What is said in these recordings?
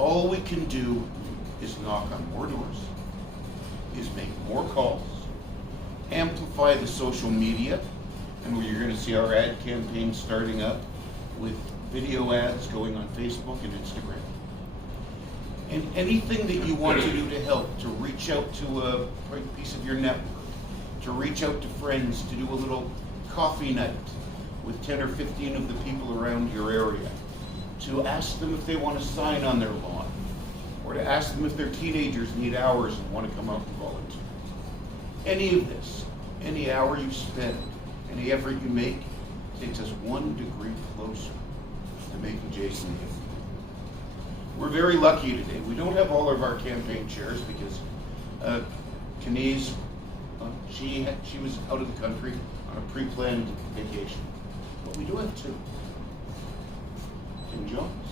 all we can do is knock on more doors, is make more calls, amplify the social media, and where you're going to see our ad campaign starting up with video ads going on Facebook and Instagram. And anything that you want to do to help, to reach out to a piece of your network, to reach out to friends, to do a little coffee night with 10 or 15 of the people around your area, to ask them if they want to sign on their lawn, or to ask them if their teenagers need hours and want to come out and volunteer. Any of this, any hour you spend, any effort you make, takes us 1 degree closer to making Jason happy. We're very lucky today. We don't have all of our campaign chairs because Kenise, she was out of the country on a pre-planned vacation. But we do have 2. Tim Jones,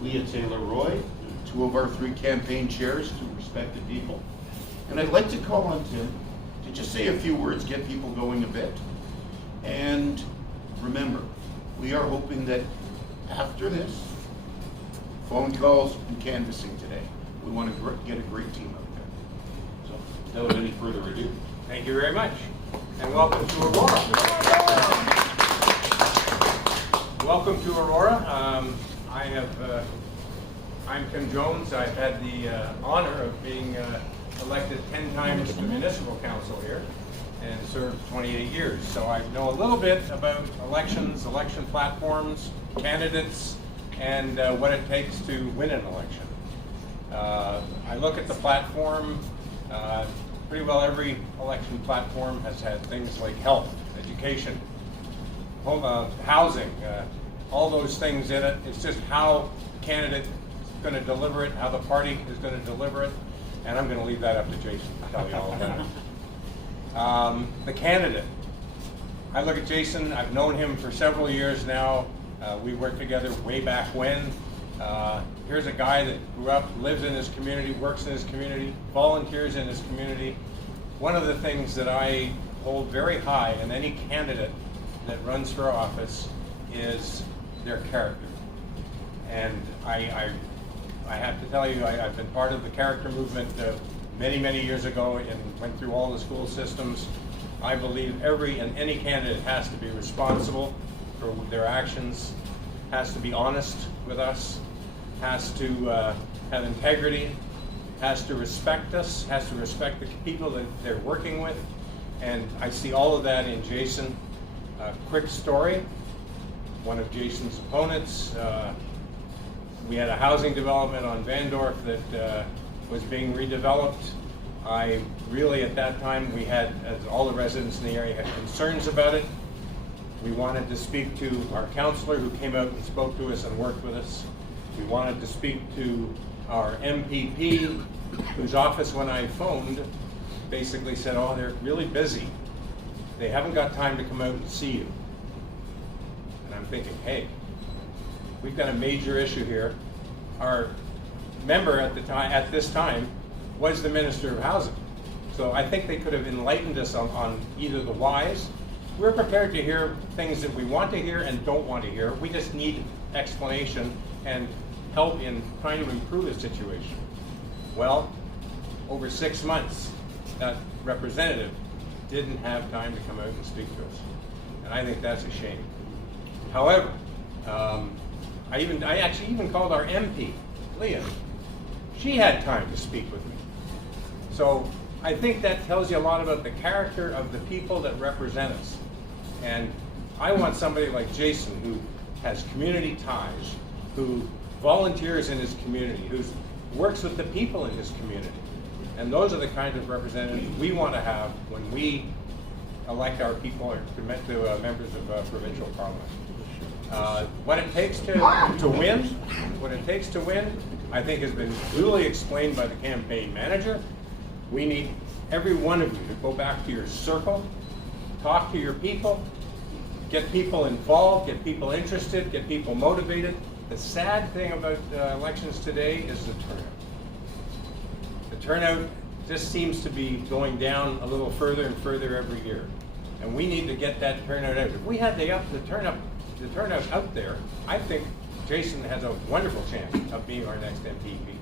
Leah Taylor-Roy, 2 of our 3 campaign chairs, 2 respected people. And I'd like to call on Tim to just say a few words, get people going a bit. And remember, we are hoping that after this, phone calls and canvassing today, we want to get a great team out there. So, without any further ado. Thank you very much, and welcome to Aurora. Welcome to Aurora. I'm Tim Jones. I've had the honor of being elected 10 times to municipal council here and served 28 years. So I know a little bit about elections, election platforms, candidates, and what it takes to win an election. I look at the platform, pretty well every election platform has had things like health, education, home, housing, all those things in it. It's just how the candidate is going to deliver it, how the party is going to deliver it, and I'm going to leave that up to Jason to tell you all about it. The candidate. I look at Jason, I've known him for several years now. We worked together way back when. Here's a guy that grew up, lives in his community, works in his community, volunteers in his community. One of the things that I hold very high in any candidate that runs for office is their character. And I have to tell you, I've been part of the character movement many, many years ago and went through all the school systems. I believe any candidate has to be responsible for their actions, has to be honest with us, has to have integrity, has to respect us, has to respect the people that they're working with. And I see all of that in Jason. Quick story, one of Jason's opponents, we had a housing development on Vandorf that was being redeveloped. I really, at that time, we had, as all the residents in the area had concerns about it. We wanted to speak to our councillor who came out and spoke to us and worked with us. We wanted to speak to our MPP, whose office, when I phoned, basically said, oh, they're really busy. They haven't got time to come out and see you. And I'm thinking, hey, we've got a major issue here. Our member at this time was the Minister of Housing. So I think they could have enlightened us on either the whys. We're prepared to hear things that we want to hear and don't want to hear. We just need explanation and help in trying to improve the situation. Well, over 6 months, that representative didn't have time to come out and speak to us. And I think that's a shame. However, I actually even called our MP, Leah. She had time to speak with me. So I think that tells you a lot about the character of the people that represent us. And I want somebody like Jason, who has community ties, who volunteers in his community, who works with the people in his community. And those are the kinds of representatives we want to have when we elect our people or commit to members of provincial parliament. What it takes to win, I think has been duly explained by the campaign manager. We need every one of you to go back to your circle, talk to your people, get people involved, get people interested, get people motivated. The sad thing about elections today is the turnout. The turnout just seems to be going down a little further and further every year. And we need to get that turnout out. If we had the turnout out there, I think Jason has a wonderful chance of being our next MPP.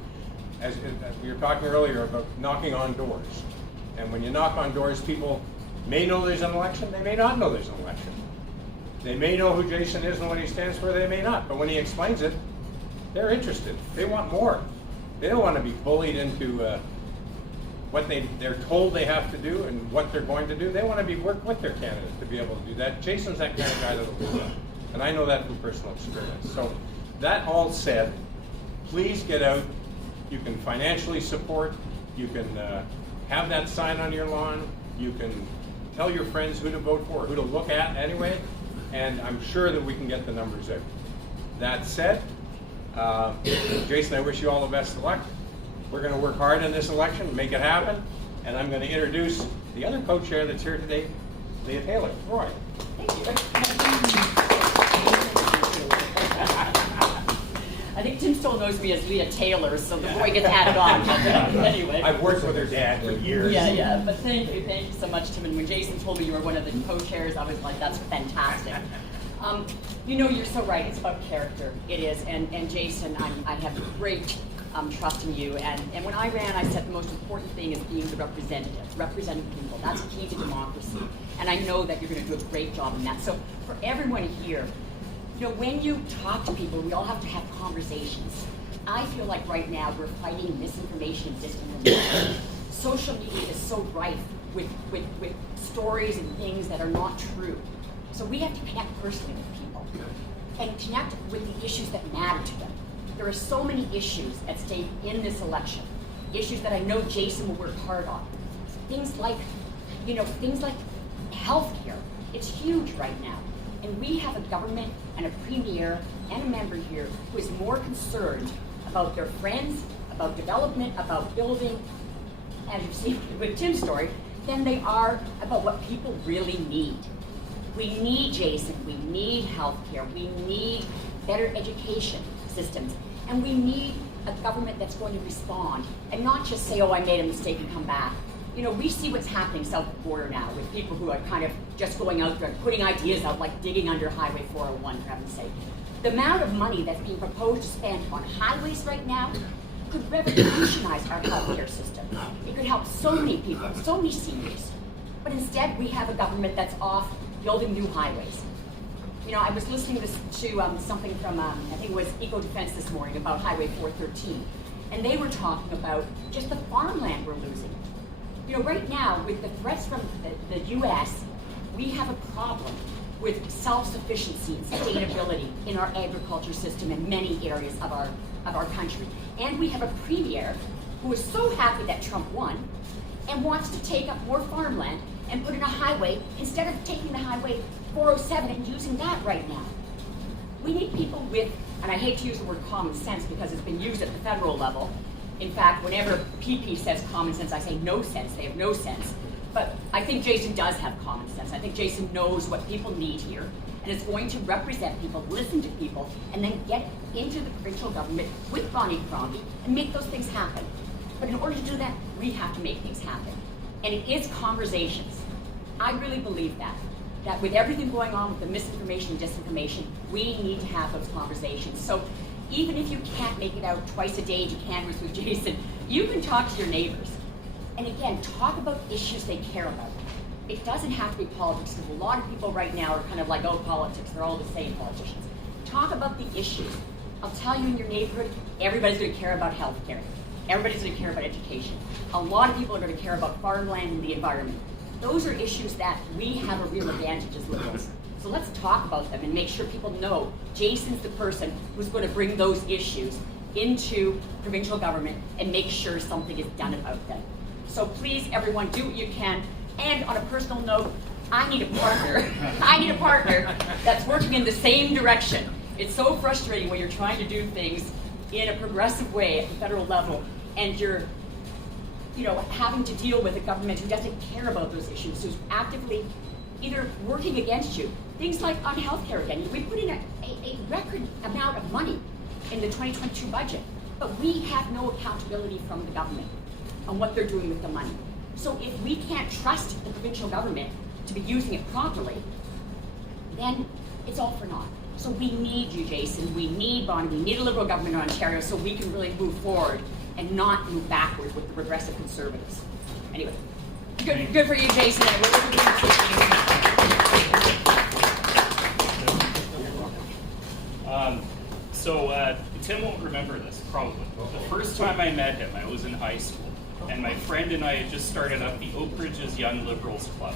As we were talking earlier about knocking on doors. And when you knock on doors, people may know there's an election, they may not know there's an election. They may know who Jason is and what he stands for, they may not. But when he explains it, they're interested. They want more. They don't want to be bullied into what they're told they have to do and what they're going to do. They want to work with their candidate to be able to do that. Jason's that kind of guy that will do that. And I know that from personal experience. So that all said, please get out. You can financially support. You can have that sign on your lawn. You can tell your friends who to vote for, who to look at anyway. And I'm sure that we can get the numbers out. That said, Jason, I wish you all the best of luck. We're going to work hard in this election, make it happen. And I'm going to introduce the other co-chair that's here today, Leah Taylor. Roy. I think Tim still knows me as Leah Taylor, so the boy gets added on. Anyway. I've worked with her dad for years. Yeah, but thank you so much, Tim. And when Jason told me you were one of the co-chairs, I was like, that's fantastic. You know, you're so right, it's about character. It is, and Jason, I have great trust in you. And when I ran, I said the most important thing is being the representative, representing people. That's key to democracy. And I know that you're going to do a great job in that. So for everyone here, you know, when you talk to people, we all have to have conversations. I feel like right now we're fighting misinformation and disinformation. Social media is so rife with stories and things that are not true. So we have to connect personally with people and connect with the issues that matter to them. There are so many issues at stake in this election, issues that I know Jason will work hard on. Things like, healthcare. It's huge right now. And we have a government and a premier and a member here who is more concerned about their friends, about development, about building, as you've seen with Tim's story, than they are about what people really need. We need Jason, we need healthcare, we need better education systems, and we need a government that's going to respond and not just say, oh, I made a mistake and come back. You know, we see what's happening south of the border now with people who are kind of just going out there and putting ideas out, like digging under Highway 401, for heaven's sake. The amount of money that's being proposed to spend on highways right now could revolutionize our healthcare system. It could help so many people, so many seniors. But instead, we have a government that's off building new highways. You know, I was listening to something from, I think it was Eco Defense this morning about Highway 413. And they were talking about just the farmland we're losing. You know, right now, with the threats from the U.S., we have a problem with self-sufficiency and sustainability in our agriculture system in many areas of our country. And we have a premier who is so happy that Trump won and wants to take up more farmland and put in a highway instead of taking the Highway 407 and using that right now. We need people with, and I hate to use the word common sense because it's been used at the federal level. In fact, whenever PP says common sense, I say no sense. They have no sense. But I think Jason does have common sense. I think Jason knows what people need here and is going to represent people, listen to people, and then get into the provincial government with Bonnie Crombie and make those things happen. But in order to do that, we have to make things happen. And it is conversations. I really believe that with everything going on with the misinformation and disinformation, we need to have those conversations. So even if you can't make it out twice a day to canvass with Jason, you can talk to your neighbors. And again, talk about issues they care about. It doesn't have to be politics, because a lot of people right now are kind of like, oh, politics, they're all the same politicians. Talk about the issues. I'll tell you, in your neighborhood, everybody's going to care about healthcare. Everybody's going to care about education. A lot of people are going to care about farmland and the environment. Those are issues that we have a real advantage as liberals. So let's talk about them and make sure people know Jason's the person who's going to bring those issues into provincial government and make sure something is done about them. So please, everyone, do what you can. And on a personal note, I need a partner. I need a partner that's working in the same direction. It's so frustrating when you're trying to do things in a progressive way at the federal level, and you're having to deal with a government who doesn't care about those issues, who's actively either working against you. Things like on healthcare again. We put in a record amount of money in the 2022 budget, but we have no accountability from the government on what they're doing with the money. So if we can't trust the provincial government to be using it properly, then it's all for naught. So we need you, Jason. We need Bonnie. We need a Liberal government in Ontario so we can really move forward and not move backwards with the regressive Conservatives. Anyway, good for you, Jason. And we're really Tim won't remember this, probably. The first time I met him, I was in high school, and my friend and I had just started up the Oak Ridge's Young Liberals Club.